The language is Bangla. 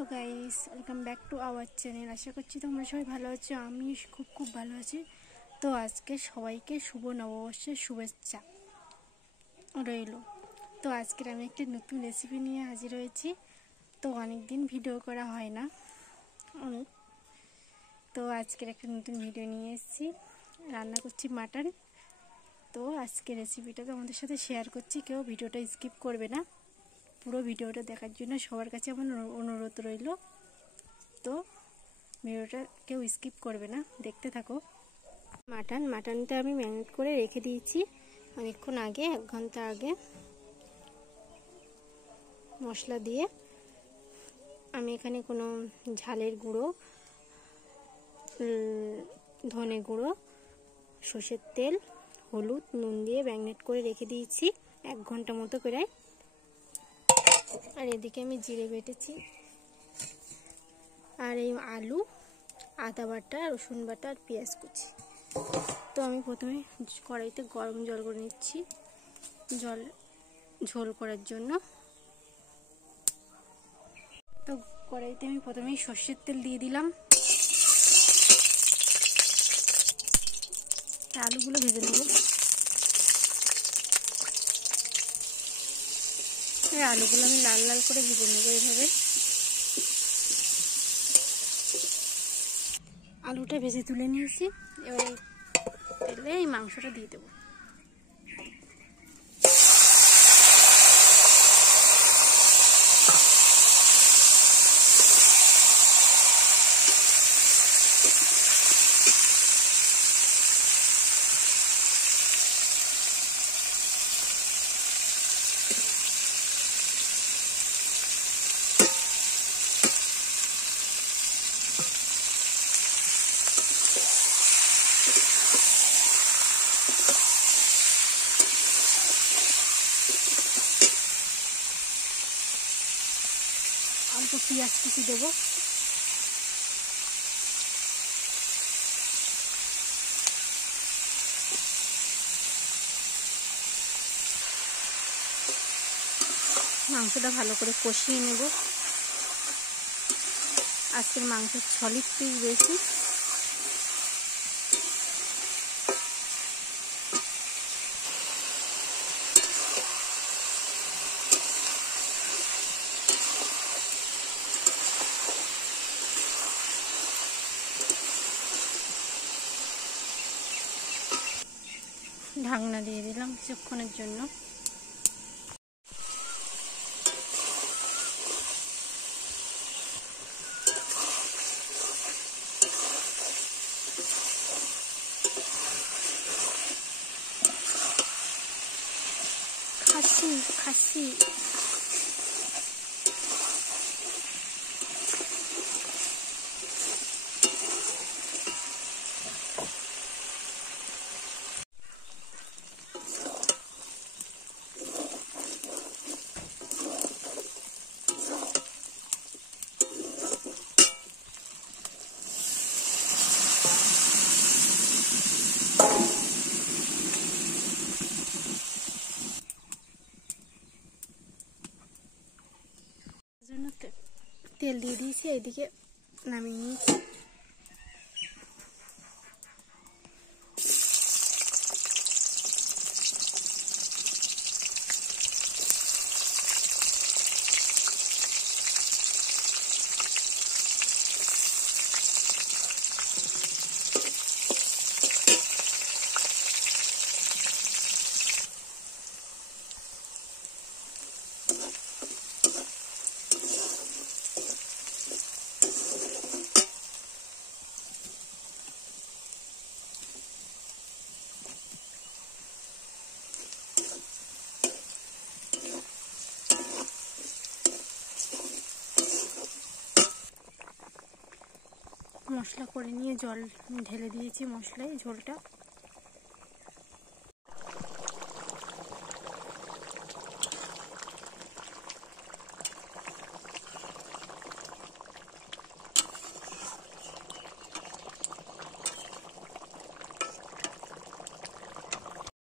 Hello guys, welcome back to our channel. আশা করছি তোমরা সবাই ভালো আছো। আমি খুব ভালো আছি। তো আজকে সবাইকে শুভ নববর্ষের শুভেচ্ছা রইল। তো আজকের আমি একটি নতুন রেসিপি নিয়ে হাজির হয়েছি। তো অনেক দিন ভিডিও করা হয় না অনেক। তো আজকের একটা নতুন ভিডিও নিয়ে এসেছি, রান্না করছি মাটন। তো আজকে রেসিপিটা তোমাদের সাথে শেয়ার করছি, কেউ ভিডিওটা স্কিপ করবে না। পুরো ভিডিওটা দেখার জন্য সবার কাছে আমার অনুরোধ রইল। তো ভিডিওটা কেউ স্কিপ করবে না, দেখতে থাকো। মাটনটা আমি ম্যারিনেট করে রেখে দিয়েছি অনেকক্ষণ আগে, 1 ঘন্টা আগে। মশলা দিয়ে আমি এখানে কোনো ঝালের গুঁড়ো, ধনে গুঁড়ো, সর্ষের তেল, হলুদ, নুন দিয়ে ম্যারিনেট করে রেখে দিয়েছি 1 ঘন্টা মতো করে। আর এদিকে আমি জিরে বেটেছি, আর এই আলু, আদা বাটা, রসুন বাটা আর পেঁয়াজ কুচি। তো আমি প্রথমে কড়াইতে গরম জল করে নিচ্ছি ঝোল করার জন্য। তো কড়াইতে আমি প্রথমেই সর্ষের তেল দিয়ে দিলাম। আলুগুলো ভেজে নেব। আলুগুলো আমি লাল লাল করে ভেজে নেব এইভাবে। আলুটা ভেজে তুলে নিয়েছি, এবার তেলে এই মাংসটা দিয়ে দেবো। অল্প পেঁয়াজ কুচি দেবো। মাংসটা ভালো করে কষিয়ে নেব। আজকের মাংস 6 পিস বেশি। ঢাকনা দিয়ে দিলাম কিছুক্ষণের জন্য। খাসি তেল দিয়ে দিয়েছি, এইদিকে নামিয়ে নিয়েছি। মশলা করে নিয়ে জল ঢেলে দিয়েছি মশলায়, ঝোলটা